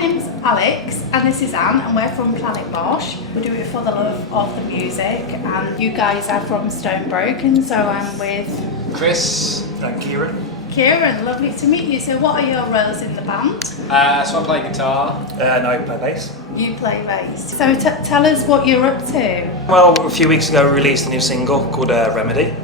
name's Alex and this is Anne and we're from PlanetMosh. We do it for the love of the music and you guys are from Stonebroken, so I'm with Chris and Kieran. Kieran, lovely to meet you. So what are your roles in the band? So I play guitar. And I play bass. You play bass. So tell us what you're up to. Well, a few weeks ago we released a new single called Remedy.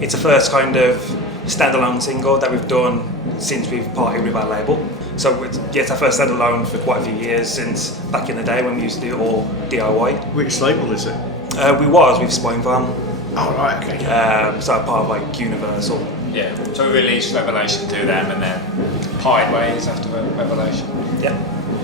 It's the first kind of standalone single that we've done since we've parted with our label. So it's our first standalone for quite a few years, since back in the day when we used to do it all DIY. Which label is it? We was with Spine Farm. Oh right, okay. So part of like Universal. Yeah, so we released Revelation to them and then parted ways after Revelation. Yeah.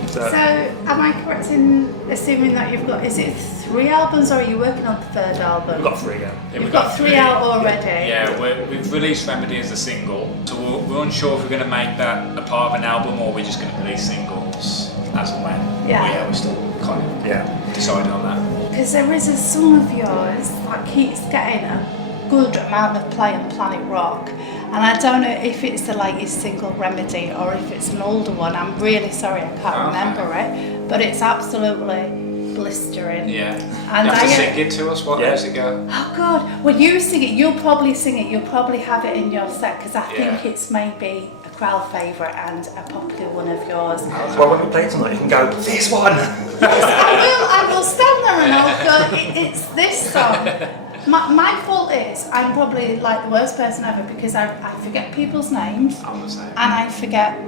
So am I correct in assuming that you've got, is it 3 albums or are you working on the 3rd album? We've got 3, yeah. You've got 3 out already? Yeah, we've released Remedy as a single, so we're unsure if we're going to make that a part of an album or we're just going to release singles as and when. Yeah. We're still kind of deciding on that. Because there is a song of yours that keeps getting a good amount of play on Planet Rock, and I don't know if it's the latest single Remedy or if it's an older one. I'm really sorry, I can't remember it, but it's absolutely blistering. Yeah. And you have to sing it to us. What does it go? Oh God! Well, you sing it. You'll probably sing it. You'll probably have it in your set because I think it's maybe a crowd favourite and a popular one of yours. Well, when we play tonight, you can go, this one! I will stand there and I'll go, it's this song. My fault is I'm probably like the worst person ever because I forget people's names I'm the same. and I forget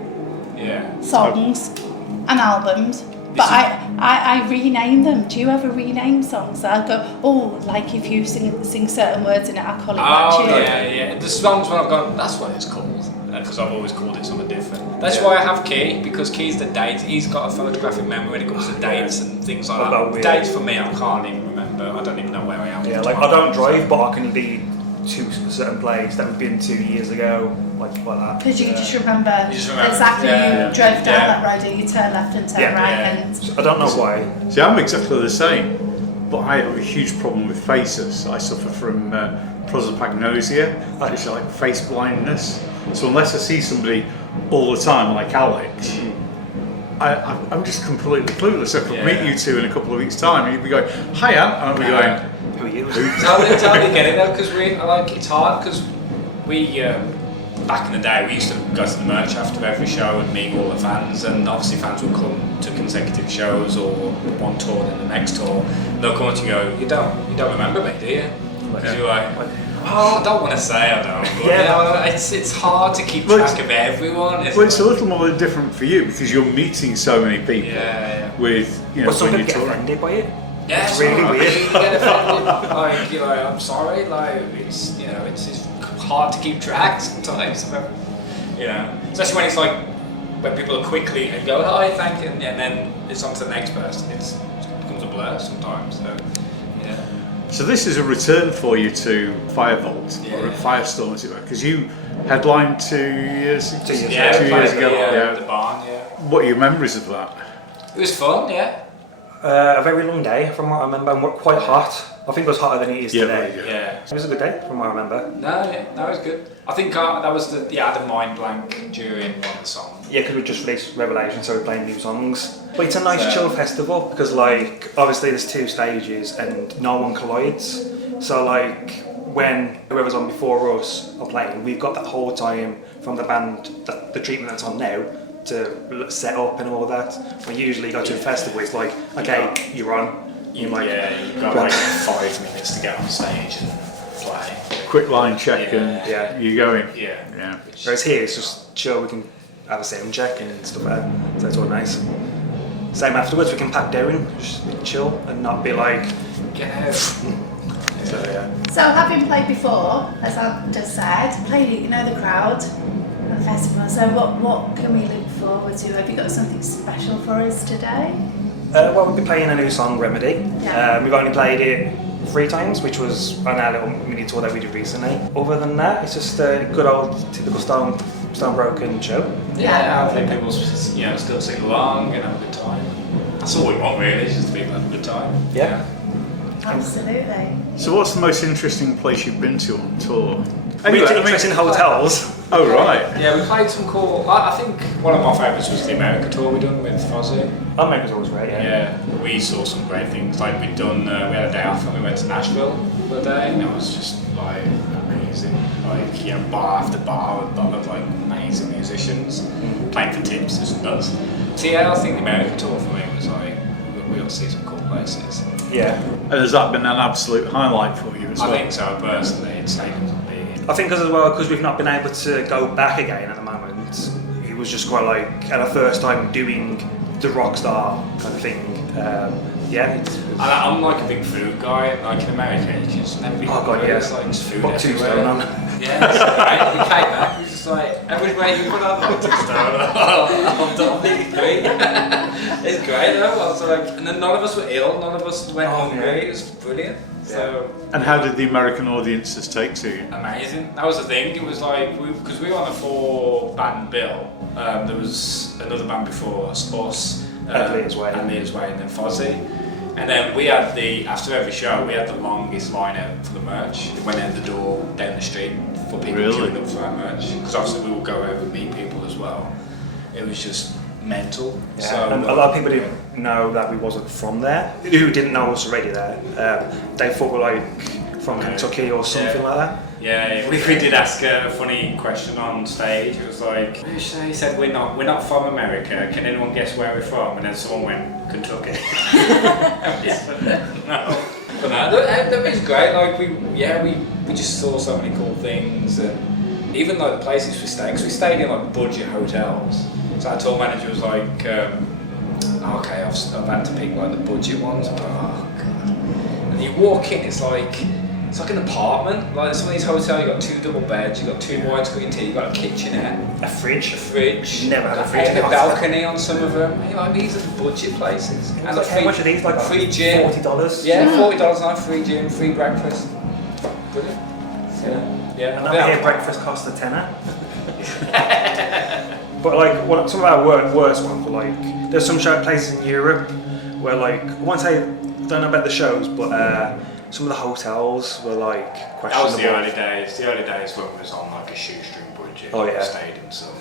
Yeah. songs and albums, but I rename them. Do you ever rename songs? I'll go, oh, like if you sing certain words in it, I'll call it that tune. Yeah. The songs when I've gone, that's what it's called, because I've always called it something different. That's why I have Key, because Key's the date. He's got a photographic memory when it comes to dates and things like that. Dates for me, I can't even remember. I don't even know where I am. Yeah, like I don't drive, but I can lead to a certain place that we've been to years ago, like that. Because you just remember exactly yeah. you drove down that road and you turn left and turn right. And I don't know why. See, I'm exactly the same, but I have a huge problem with faces. I suffer from prosopagnosia, which is like face blindness. So unless I see somebody all the time, like Alex, I'm just completely clueless. I could meet you two in a couple of weeks' time, and you'd be going, "Hi, Anne," and I'd be going, "Who are you?" I totally get it though, because it's hard because we back in the day we used to go to the merch after every show and meet all the fans, and obviously fans would come to consecutive shows or one tour then the next tour. And they'll come up to you and go, you don't remember me, do you? Because you're like, oh, I don't want to say I don't. But, it's hard to keep track of everyone. Well, it's a little more different for you because you're meeting so many people. With but some people get offended by it. Yeah, it's really weird. You get offended. Like, you're like, I'm sorry. Like, it's hard to keep track sometimes. Especially when it's like when people are quickly and go, hi, thank you, and then it's on to the next person. It becomes a blur sometimes. So, yeah. So this is a return for you to Firevolt or Firestorm, as it were, because you headlined 2 years ago. 2 years ago. The barn. Yeah. What are your memories of that? It was fun. Yeah. A very long day, from what I remember, and quite hot. I think it was hotter than it is today. Yeah. It was a good day, from what I remember. No, it was good. I think that was I had a mind blank during one of the songs. Yeah, because we just released Revelation, so we're playing new songs. But it's a nice chill festival, because obviously there's 2 stages and no one collides. So when whoever's on before us are playing, we've got that whole time from the band, the treatment that's on now, to set up and all that. When you usually go to a festival, it's like, okay, you're on. You've got like 5 minutes to get on stage and play. Quick line check and you're going. Yeah. Whereas here, it's just chill, we can have a sound check and stuff like that. So it's all nice. Same afterwards, we can pack down, just be chill and not be like, get out. So having played before, as I just said, played the crowd at the festival. So what can we look forward to? Have you got something special for us today? Well, we'll be playing a new song, Remedy. Yeah. We've only played it 3 times, which was on our little mini tour that we did recently. Other than that, it's just a good old typical Stonebroken show. Yeah, I think people still sing along and have a good time. That's all we want really, is just people have a good time. Yeah. Absolutely. So what's the most interesting place you've been to on tour? Really Anyway, interesting hotels. Oh right. Yeah, we played some cool. I think one of my favourites was the America tour we done with Fozzy. America's always great, yeah. Yeah, we saw some great things. Like we'd done, we had a day off and we went to Nashville for a day, and it was just like amazing. Like bar after bar with like amazing musicians playing for tips. It was nuts. So yeah, I think the America tour for me was like we got to see some cool places. Yeah. And has that been an absolute highlight for you as well? I think so personally. It's taken to be. I think as well, because we've not been able to go back again at the moment, it was just quite like our first time doing the rock star kind of thing. I'm like a big food guy. Like in America, you just never be hungry. It's like just food Put 2 everywhere. stone on. Yeah, it's great. We came back, it was just like, everywhere you put on like 2 stone. I'm done, maybe 3. It's great though. I was like, and then none of us were ill, none of us went hungry. It was brilliant. So. And how did the American audiences take to you? Amazing. That was the thing. It was like, because we were on a 4-band bill. There was another band before us. And Leah's Way. And Leah's Way, and then Fozzy. And then we had after every show, we had the longest lineup for the merch. It went out the door, down the street, for people queuing up for our merch. Because obviously we would go over and meet people as well. It was just mental. Yeah. So, and a lot of people didn't know that we wasn't from there, who didn't know us already there. They thought we were like from Kentucky or something like that. Yeah, we did ask a funny question on stage. It was like, he said, we're not from America. Can anyone guess where we're from? And then someone went, Kentucky. No. But no, that was great. Like we just saw so many cool things, and even like the places we stayed. Because we stayed in like budget hotels. So our tour manager was like, okay, I've had to pick like the budget ones. I'm like, oh god. And you walk in, it's like an apartment. Like some of these hotels, you got 2 double beds, you got 2 widescreen TV, you got a kitchenette, A fridge. Never had a fridge. A balcony on some of them. You're like, these are budget places. And like, how much are these? Like free gym. $40. Yeah, $40 a night, free gym, free breakfast. Brilliant. Yeah. And over here, breakfast costs a tenner. But like, some of our worst ones were like, there's some show places in Europe where like, I won't say, I don't know about the shows, but some of the hotels were like questionable. That was the early days. The early days when we was on like a shoestring budget. Oh, yeah. We stayed in some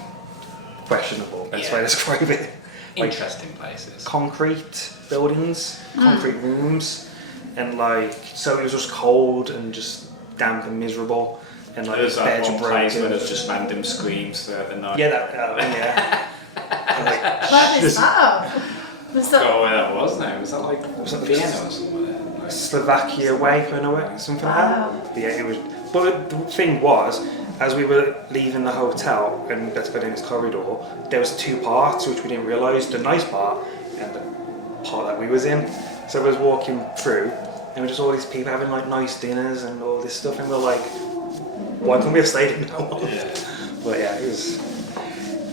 Questionable. That's why I describe it. Like, interesting places. concrete buildings, concrete rooms, and like, so it was just cold and just damp and miserable. And like, There's that beds one were place where broken. there's just random screams throughout the night. Yeah, that one, yeah. And, like, Where is that? Was I that? forgot where that was now. Was that like that Vienna or somewhere? Like, Slovakia way, kind of way, something Wow. like that. But yeah, it was. But the thing was, as we were leaving the hotel and let's go down this corridor, there was 2 parts which we didn't realise: the nice part and the part that we was in. So we was walking through, and we just all these people having like nice dinners and all this stuff, and we we're like, why can't we have stayed in that one? yeah. But yeah, it was.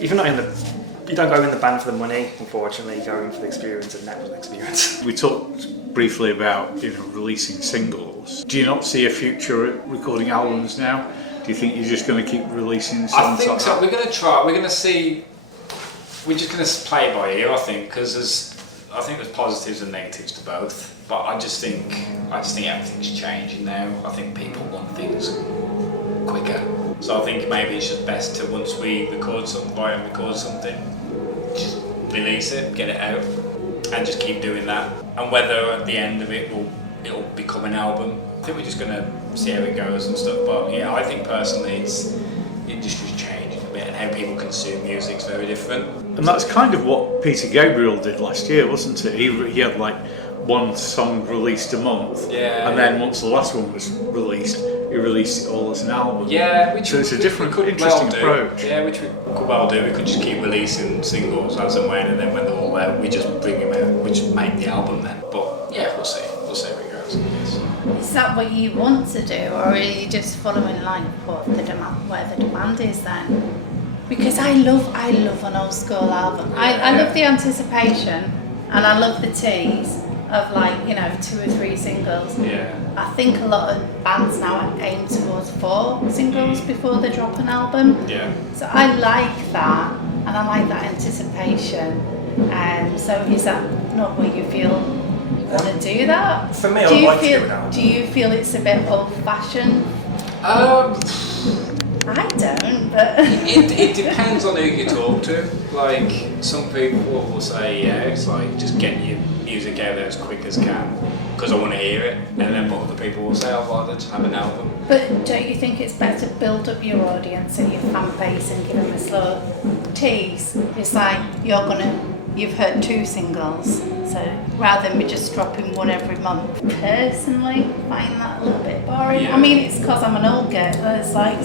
Even not in the. You don't go in the band for the money, unfortunately. You go in for the experience, and that was an experience. We talked briefly about releasing singles. Do you not see a future at recording albums now? Do you think you're just going to keep releasing songs? I think like so. that? We're going to try. We're going to see. We're just going to play it by ear, I think, because there's positives and negatives to both. But I just think everything's changing now. I think people want things quicker. So I think maybe it's just best to, once we record something, just release it, get it out, and just keep doing that. And whether at the end of it it'll become an album, I think we're just gonna see how it goes and stuff. But yeah, I think personally the industry's changing a bit, and how people consume music's very different. And that's kind of what Peter Gabriel did last year, wasn't it? He had like 1 song released a month, Yeah. and then once the last one was released, he released it all as an album. Yeah, which So it's a different, we could interesting well do. approach. Yeah, which we could well do. We could just keep releasing singles as and when, and then when they're all out, we just bring them out. We just make the album then. But yeah, we'll see. We'll see how it goes. Yes. Is that what you want to do, or are you just following like what the demand, where the demand is then? Because I love an old school album. I love the anticipation, and I love the tease of 2 or 3 singles. Yeah. I think a lot of bands now aim towards 4 singles before they drop an album. Yeah. So I like that, and I like that anticipation. So is that not what you feel you want to do that? For me, I'd like to do it now. Do you feel it's a bit old-fashioned? I don't, but It depends on who you talk to. Like, some people will say, yeah, it's like just get your music out there as quick as can because I want to hear it. And then but other people will say, I'd rather just have an album. But don't you think it's better to build up your audience and your fan base and give them a slow tease? It's like you've heard 2 singles, so rather than me just dropping one every month. Personally, find that a little bit boring. Yeah. I mean, it's because I'm an old girl. It's like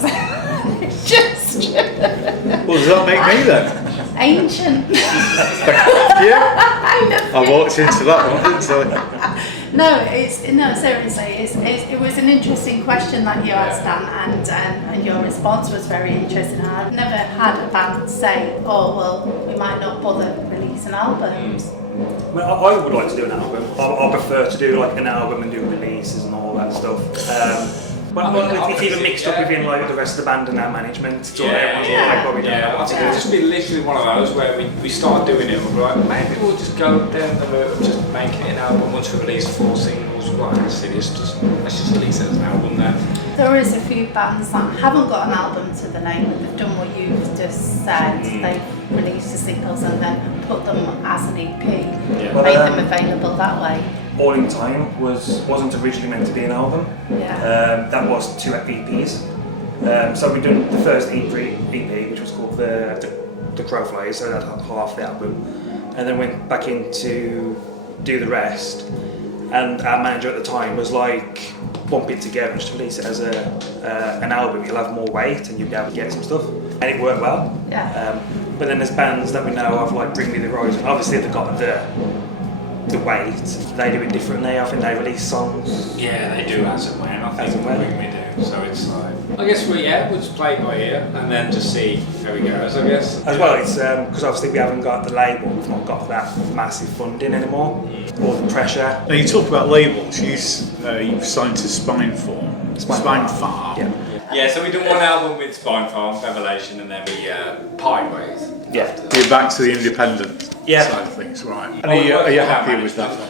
it's just Well, does that make me then? ancient. Yeah. I walked into that one, didn't I? No, seriously, it was an interesting question that you asked, Dan, and your response was very interesting. I've never had a band say, "Oh, well, we might not bother releasing albums." I mean, I would like to do an album. I prefer to do like an album and do releases and all that stuff. It's even mixed up within like the rest of the band and our management. So everyone's like, "Well, we don't know I what to think do." it'll just be literally one of those where we start doing it and we're like, maybe we'll just go down the route of just making it an album. Once we release 4 singles, well, let's just release it as an album then. There is a few bands that haven't got an album to the name, but they've done what you've just said. They've released the singles and then put them as an EP, made them available that way. All in Time wasn't originally meant to be an album. Yeah. That was 2 EPs. So we done the first EP, which was called the Crowflies, so that had half the album, and then went back in to do the rest. And our manager at the time was like, bump it together and just release it as an album. You'll have more weight and you'll be able to get some stuff, and it worked well. Yeah. But then there's bands that we know of like Bring Me the Horizon. Obviously they've got the weight. They do it differently. I think they release songs. Yeah, they do as and when. I think As and when. we do. So it's like, I guess we'll just play it by ear and then just see how it goes, I guess. As well, it's because obviously we haven't got the label. We've not got that massive funding anymore, or the pressure. Now you talk about labels. You've signed to Spine Farm. Yeah. Yeah, so we done one album with Spine Farm, Revelation, and then we parted ways. Yeah. You're back to the independent Yeah. side of things, right? And are you happy with that then?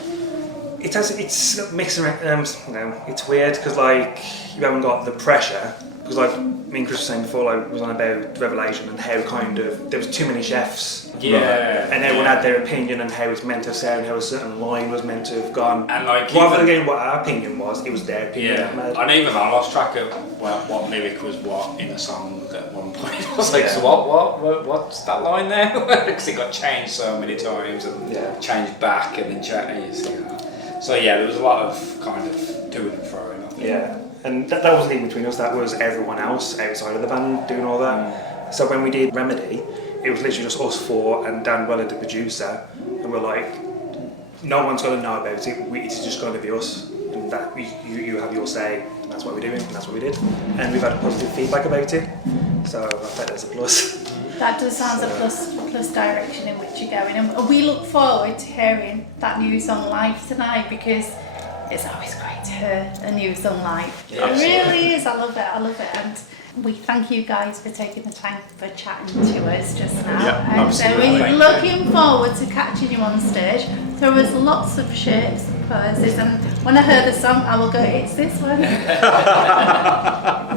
It's mixed around. It's weird because like you haven't got the pressure. Because like me and Chris were saying before, like was on about Revelation and how kind of there was too many chefs. Yeah. And everyone had their opinion on how it's meant to sound, how a certain line was meant to have gone. And like rather than getting what our opinion was, it was their opinion. Yeah. And even I lost track of what lyric was what in a song at one point. I was like, so what's that line there? Because it got changed so many times and changed back and then changed. So yeah, there was a lot of kind of doing and throwing, I think. Yeah. And that wasn't even between us, that was everyone else outside of the band doing all that. So when we did Remedy, it was literally just us 4 and Dan Weller, the producer, and we're like, no one's going to know about it, it's just going to be us, and that you have your say, and that's what we're doing, and that's what we did. And we've had positive feedback about it, so I think that's a plus. That does sound a plus direction in which you're going, and we look forward to hearing that new song live tonight, because it's always great to hear a new song live. Yeah, it really is. I love it, and we thank you guys for taking the time for chatting to us just now. Yeah, and so absolutely. we're looking forward to catching you on stage. There was lots of shapes and poses, and when I heard the song, I will go, it's this one.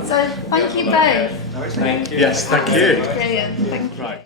So thank you both. Thank you. Yes, thank you. Brilliant. Thank you. Right.